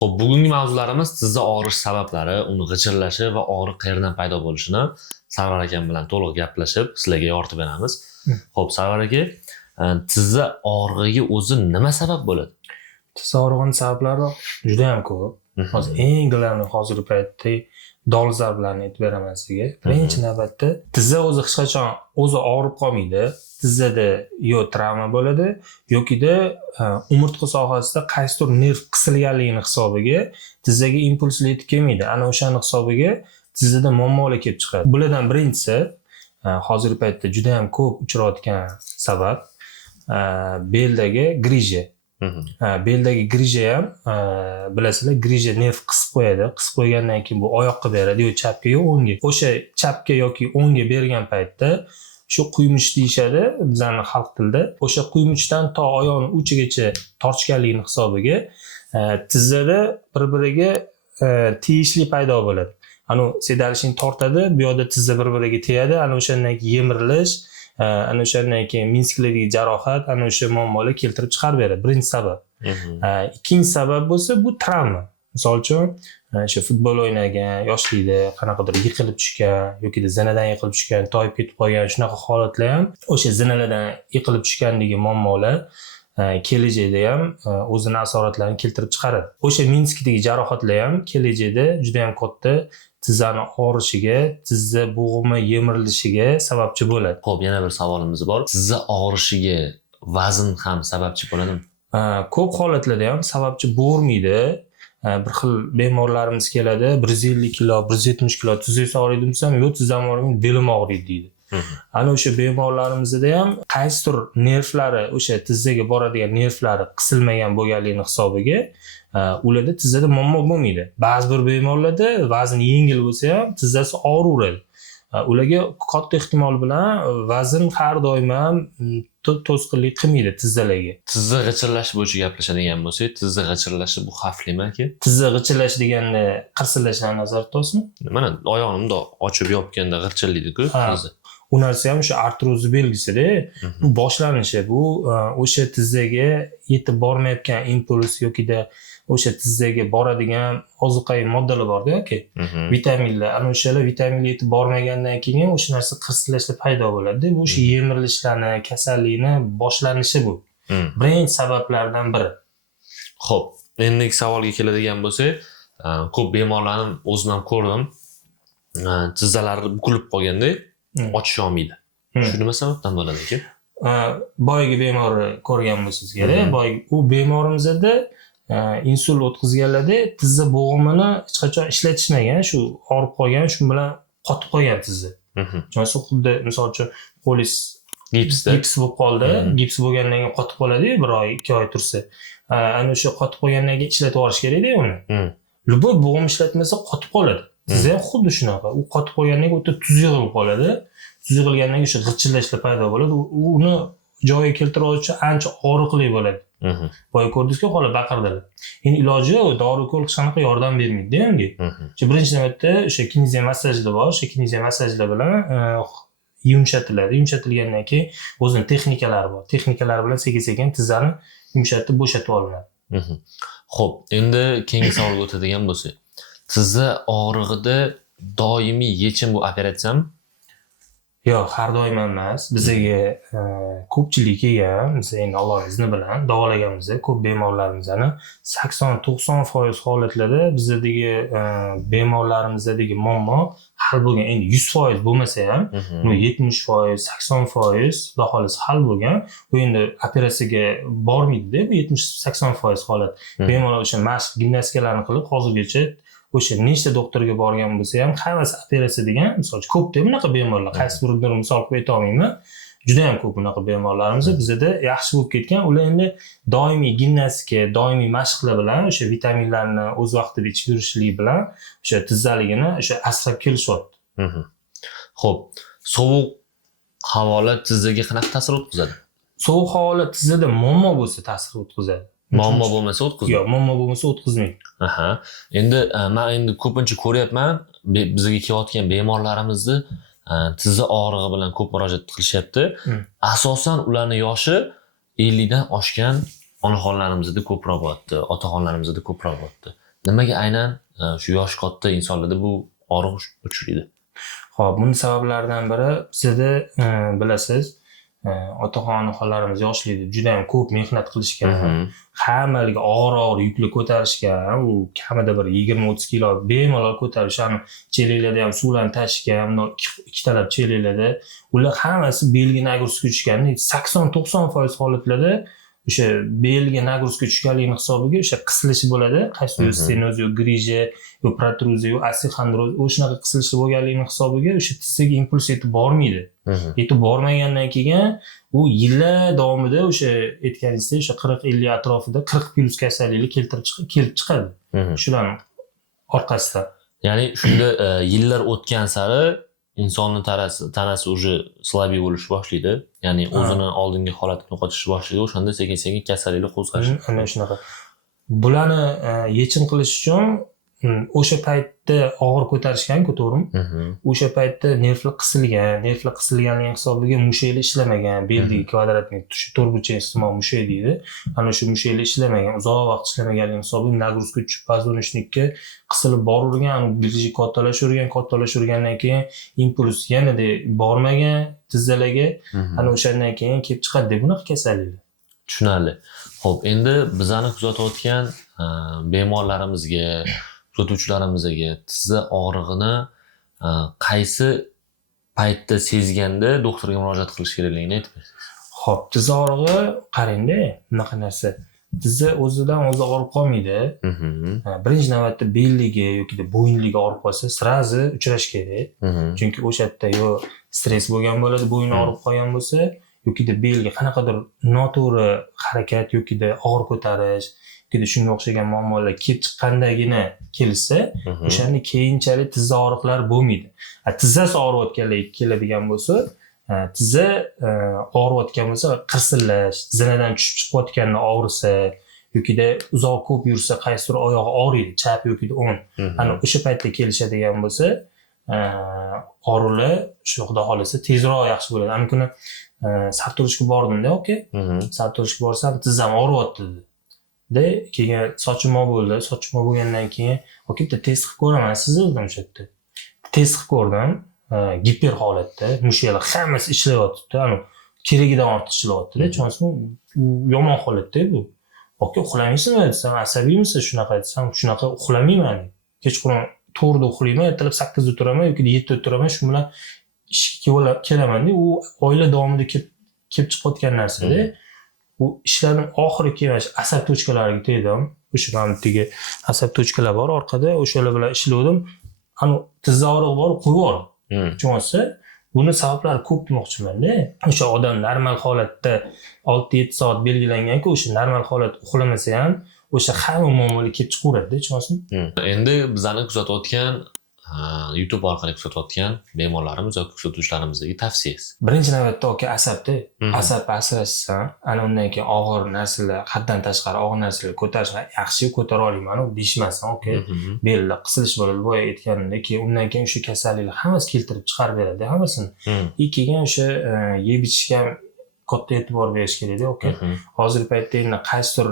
Xo'p, bugungi mavzularimiz tizza og'rish sabablari, uni g'ichirlashi va og'riq qayerdan paydo bo'lishini Sarvar akam bilan to'liq gaplashib, sizlarga yoritib beramiz. Xo'p, Sarvar aka, tizza og'rig'iga o'zi nima sabab bo'ladi? Tizza og'rig'ining sabablari juda ham ko'p. Hozir eng gilamli hozirgi paytda dolzarb bilan aytib beraman sizga. Birinchi navbatda tizza o'zi hech qachon o'zi og'rib qolmaydi. Tizzada yo travma bo'ladi, yokida umurtqa sohasida qaysidir nerv qisilganligini hisobiga tizzaga impulslar yetib kelmaydi. Ana o'shani hisobiga tizzada muammolar kelib chiqadi. Bulardan birinchisi hozirgi paytda juda ham ko'p uchrayotgan sabab beldagi grija. Beldagi grija ham bilasizlar, grija nerv qisib qo'yadi. Qisib qo'ygandan keyin bu oyoqqa beradi, yo chapga yo o'ngga. O'sha chapga yoki o'ngga bergan paytda shu quymuch deyishadi bizning xalq tilida. O'sha quymuchdan to oyoqning uchigacha tortishganligini hisobiga tizzada bir-biriga tegishli paydo bo'ladi. Ana sedalishni tortadi, bu yoqda tizza bir-biriga tegadi, ana o'shandan keyin yemirilish, ana o'shandan keyin minskladagi jarohat, ana o'sha muammolar keltirib chiqarib beradi. Birinchi sabab. Ikkinchi sabab bo'lsa bu travma. Misol uchun, o'sha futbol o'ynagan, yoshlikda qanaqadir yiqilib tushgan yoki zinadan yiqilib tushgan, toyib ketib qolgan shunaqa holatlar ham o'sha zinalardan yiqilib tushgandagi muammolar kelajakda ham o'zini asoratlarini keltirib chiqaradi. O'sha Minskdagi jarohatlar ham kelajakda juda ham katta tizzani og'rishiga, tizza bo'g'imi yemirilishiga sababchi bo'ladi. Xo'p, yana bir savolimiz bor. Tizza og'rishiga vazn ham sababchi bo'ladimi? Ko'p holatlarda ham sababchi bo'lmaydi. Bir xil bemorlarimiz keladi, 150 kilo, 170 kilo tizza og'riydi desam, yo'q, tizzam og'riydi, belim og'riydi deydi. Ana o'sha bemorlarimizda ham qaysidir nervlari, o'sha tizzaga boradigan nervlari qisilmagan bo'lganligini hisobiga ularda tizzada muammo bo'lmaydi. Ba'zi bir bemorlarda vazn yengil bo'lsa ham tizzasi og'raveradi. Ularga katta ehtimol bilan vazn har doim ham to'sqinlik qilmaydi tizzalarga. Tizza g'ichirlashi bo'yicha gaplashadigan bo'lsak, tizza g'ichirlashi bu xavflimi aka? Tizza g'ichirlash deganda qirsillashdan nazarda tutasizmi? Mana oyoqni bundoq ochib yopganda g'ichirlaydi-ku tizza. U narsa ham o'sha artroz belgisida. Bu boshlanishi, bu o'sha tizzaga yetib bormayotgan impuls yokida o'sha tizzaga boradigan ozuqaviy moddalar bor-da yoki vitaminlar. Ana o'shalar vitaminlar yetib bormagandan keyin o'sha narsa qirsillashlar paydo bo'ladi. Bu o'sha yemirilishlarni, kasallikni boshlanishi bu. Birinchi sabablardan biri. Xo'p, endigi savolga keladigan bo'lsak, ko'p bemorlarni o'zim ham ko'rdim. Tizzalari bukilib qolganda ochish olmaydi. Shu nima sababdan bo'ladi aka? Boyagi bemorni ko'rgan bo'lsangiz kerak. Boyagi u bemorimizda insult o'tkazganlarda tizza bo'g'imini hech qachon ishlatishmagan, shu og'rib qolgan, shu bilan qotib qolgan tizza. Chunki xuddi misol uchun qo'lis gips bo'lib qoldi, gips bo'lgandan keyin qotib qoladi-yu, 1 oy, 2 oy tursa. Ana o'sha qotib qolgandan keyin ishlatib yuborish kerak-da uni. Luboy bo'g'im ishlatmasa qotib qoladi. Tizza ham xuddi shunaqa. U qotib qolgandan keyin o'ta tuz yig'ilib qoladi. Tuz yig'ilgandan keyin o'sha g'ichirlashlar paydo bo'ladi. Uni joyiga keltiruvchi ancha og'riqli bo'ladi. Boya ko'rdingizku, hozir baqirdilar. Endi iloji yo'q, dori-ko'l hech qanaqa yordam bermaydi-da unga. Birinchi navbatda o'sha kineziya massajlar bor, o'sha kineziya massajlar bilan yumshatiladi. Yumshatilgandan keyin o'zining texnikalari bor. Texnikalar bilan sekin-sekin tizzani yumshatib, bo'shatib olinadi. Xo'p, endi keyingi savolga o'tadigan bo'lsak, tizza og'rig'ida doimiy yechim bu operatsiyami? Yo'q, har doim emas. Bizga ko'pchilik kelgan, biz endi Alloh izni bilan davolaganmiz, ko'p bemorlarimizni 80-90% holatlarda bizdagi bemorlarimizdagi muammo hal bo'lgan. Endi 100% bo'lmasa ham, 70%, 80% xudo xolasa hal bo'lgan. Bu endi operatsiyaga bormaydi-da, bu 70-80% holat. Bemorlar o'sha mashq gimnastikalarni qilib hozirgacha o'sha nechta doktorga borgan bo'lsa ham hammasi operatsiya degan, misol ko'pda bunaqa bemorlar, qaysi birini misol qo'yib ayta olmayman. Juda ham ko'p bunaqa bemorlarimiz bizda yaxshi bo'lib ketgan. Ular endi doimiy gimnastika, doimiy mashqlar bilan o'sha vitaminlarni o'z vaqtida ichib yurishlik bilan o'sha tizzaligini o'sha asrab kelishyapti. Xo'p, sovuq havolar tizzaga qanaqa ta'sir o'tkazadi? Sovuq havolar tizzada muammo bo'lsa ta'sir o'tkazadi. Muammo bo'lmasa o'tkazmaydi. Yo'q, muammo bo'lmasa o'tkazmaydi. Endi men ko'pincha ko'ryapman, bizga kelayotgan bemorlarimizni tizza og'rig'i bilan ko'p murojaat qilishyapti. Asosan ularning yoshi 50 dan oshgan onaxonlarimizda ko'proq bo'lyapti, otaxonlarimizda ko'proq bo'lyapti. Nimaga aynan shu yoshi katta insonlarda bu og'riq uchraydi? Xo'p, buning sabablaridan biri bizda bilasiz, otaxon onaxonlarimiz yoshlikda juda ham ko'p mehnat qilishgan. Hammaliga og'ir yukli ko'tarishgan. U kamida bir 20-30 kilo bemalol ko'tarish, ani chelaklarda ham suvlarni tashishgan, ikkitalab chelaklarda. Ular hammasi belga nagruzka tushgan. 80-90% holatlarda o'sha belga nagruzka tushganligini hisobiga o'sha qisilishi bo'ladi. Qaysi stenoz yo grija yo protruziya yo osteoxondroz o'shunaqa qisilishi bo'lganligini hisobiga o'sha tizzaga impuls yetib bormaydi. Yetib bormagandan keyin u yillar davomida o'sha aytganingizdek o'sha 40-50 atrofida 40 plus kasalliklar kelib chiqadi. Shularning orqasidan. Ya'ni shunda yillar o'tgan sari insonning tanasi уже слабый bo'lish boshlaydi. Ya'ni o'zini oldingi holatini yo'qotish boshlaydi. O'shanda sekin-sekin kasalliklar qo'zg'ashi. Ana shunaqa. Bularni yechim qilish uchun o'sha paytda og'ir ko'tarishgan-ku, to'g'rimi? O'sha paytda nervlar qisilganligi hisobiga mushaklar ishlamagan, beldagi kvadratniy to'rtburchak mushak deydi. Ana shu mushaklar ishlamagan, uzoq vaqt ishlamaganligi hisobiga nagruzka tushib, poзвоночникka qisilib boravergan, birji kattalashavergandan keyin impuls yanada bormagan tizzalarga, ana o'shandan keyin kelib chiqadi bunaqa kasalliklar. Tushunarli. Xo'p, endi bizani kuzatayotgan bemorlarimizga, kuzatuvchilarimizga tizza og'rig'ini qaysi paytda sezganda doktorga murojaat qilish kerakligini aytib bersangiz. Xo'p, tizza og'rig'i qarangda, bunaqa narsa. Tizza o'zidan o'zi og'rib qolmaydi. Birinchi navbatda belligi yoki bo'ynligi og'rib qolsa, srazi uchrash kerak. Chunki o'sha yerda yo stress bo'lgan bo'ladi, bo'yni og'rib qolgan bo'lsa, yoki belga qanaqadir noto'g'ri harakat yoki og'ir ko'tarish yoki shunga o'xshagan muammolar kelib chiqqandagina kelsa, o'shanda keyinchalik tizza og'riqlari bo'lmaydi. Tizzasi og'riyotganlar keladigan bo'lsa, tizza og'riyotgan bo'lsa, qirsillash, zinadan tushib chiqayotganda og'risa yoki uzoq ko'p yursa qaysidir oyog'i og'riydi, chap yoki o'ng. Ana o'sha paytda kelishadigan bo'lsa, og'riqlar shu xudo xolasa tezroq yaxshi bo'ladi. Ana kuni sartaroshga bordimda, oka. Sartaroshga borsam, tizzam og'riyapti dedi. Keyin sochimo bo'ldi. Sochimo bo'lgandan keyin, "Oka, bitta test qilib ko'raman sizni" dedim o'sha yerda. Test qilib ko'rdim. Giper holatda, mushaklar hammasi ishlayapti. Ana keragidan ortiq ishlayapti-da. Chunki u yomon holatda bu. "Oka, uxlamaysizmi?" desam, "Asabiymisiz?" Shunaqa desam, "Shunaqa uxlamayman." Kechqurun 4 da uxlayman, ertalab 8 da turaman yoki 7 da turaman, shu bilan ishga kelaman-da. U oila davomida kelib chiqayotgan narsa-da. U ishlarning oxiri kelmash asab tochkalariga tegdim. O'sha namdagi asab tochkalar bor orqada, o'shalar bilan ishlovdim. Ana tizza og'rig'i bor, qo'yib yubordim. Chunki buni sabablari ko'p demoqchiman-da. O'sha odam normal holatda 6-7 soat belgilangan-ku, o'sha normal holat uxlamasa ham o'sha hamma muammolar kelib chiqaveradi-da, tushunasizmi? Endi bizani kuzatayotgan YouTube orqali kuzatayotgan bemorlarimiz yoki kuzatuvchilarimizga tavsiyangiz. Birinchi navbatda asabda, asab asrashsan, ana undan keyin og'ir narsalar, haddan tashqari og'ir narsalar ko'tarishni yaxshi ko'tara olaman deyishmasin, oka. Belda qisilish bo'ladi, boya aytganimdek, undan keyin o'sha kasalliklar hammasi keltirib chiqarib beradi, hammasini. Keyin o'sha yeb ichishga katta e'tibor berish kerak-da, oka. Hozirgi paytda endi qaysidir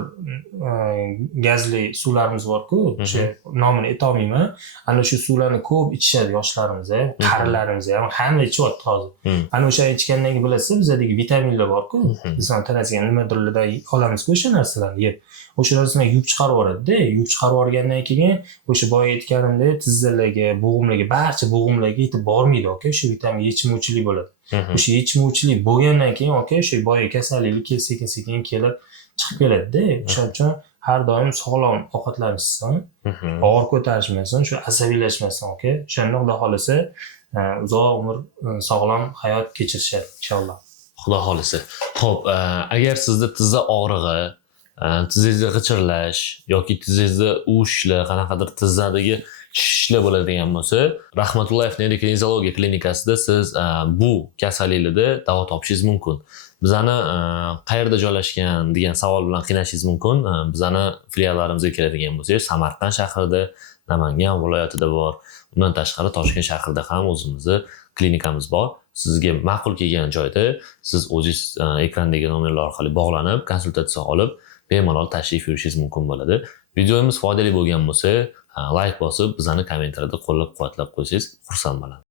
gazli suvlarimiz bor-ku, o'sha nomini aytolmayman. Ana shu suvlarni ko'p ichishadi yoshlarimiz ham, qarilarimiz ham, hamma ichyapti hozir. Ana o'sha ichgandan keyin bilasiz, bizdagi vitaminlar bor-ku, inson tanasiga nimadirlardan olamiz-ku o'sha narsalarni yeb. O'sha narsalarni yuvib chiqarib yuboradi-da, yuvib chiqarib yuborgandan keyin o'sha boya aytganimdek tizzalarga, bo'g'imlarga, barcha bo'g'imlarga yetib bormaydi, oka. O'sha vitamin yetishmovchilik bo'ladi. O'sha yetishmovchilik bo'lgandan keyin, oka, o'sha boya kasalliklar sekin-sekin kelib chiqib keladi-da. O'shaning uchun har doim sog'lom ovqatlanishsin, og'ir ko'tarishmasin, shu asabiylashmasin, oka. O'shanda xudo xolasa uzoq umr sog'lom hayot kechirishadi inshaalloh. Xudo xolasa. Xo'p, agar sizda tizza og'rig'i, tizzangizda g'ichirlash yoki tizzangizda uvishlar, qanaqadir tizzadagi shishlar bo'ladigan bo'lsa, Rahmatullayev neyrokinezologiya klinikasida siz bu kasalliklarda davo topishingiz mumkin. Bizani qayerda joylashgan degan savol bilan qiynashingiz mumkin. Bizani filiallarimizga keladigan bo'lsangiz, Samarqand shahrida, Namangan viloyatida bor. Undan tashqari Toshkent shahrida ham o'zimizni klinikamiz bor. Sizga ma'qul kelgan joyda siz o'zingiz ekrandagi nomerlar orqali bog'lanib, konsultatsiya olib, bemalol tashrif buyurishingiz mumkin bo'ladi. Videomiz foydali bo'lgan bo'lsa, layk bosib, bizani kommentariyada qo'llab-quvvatlab qo'ysangiz xursand bo'laman.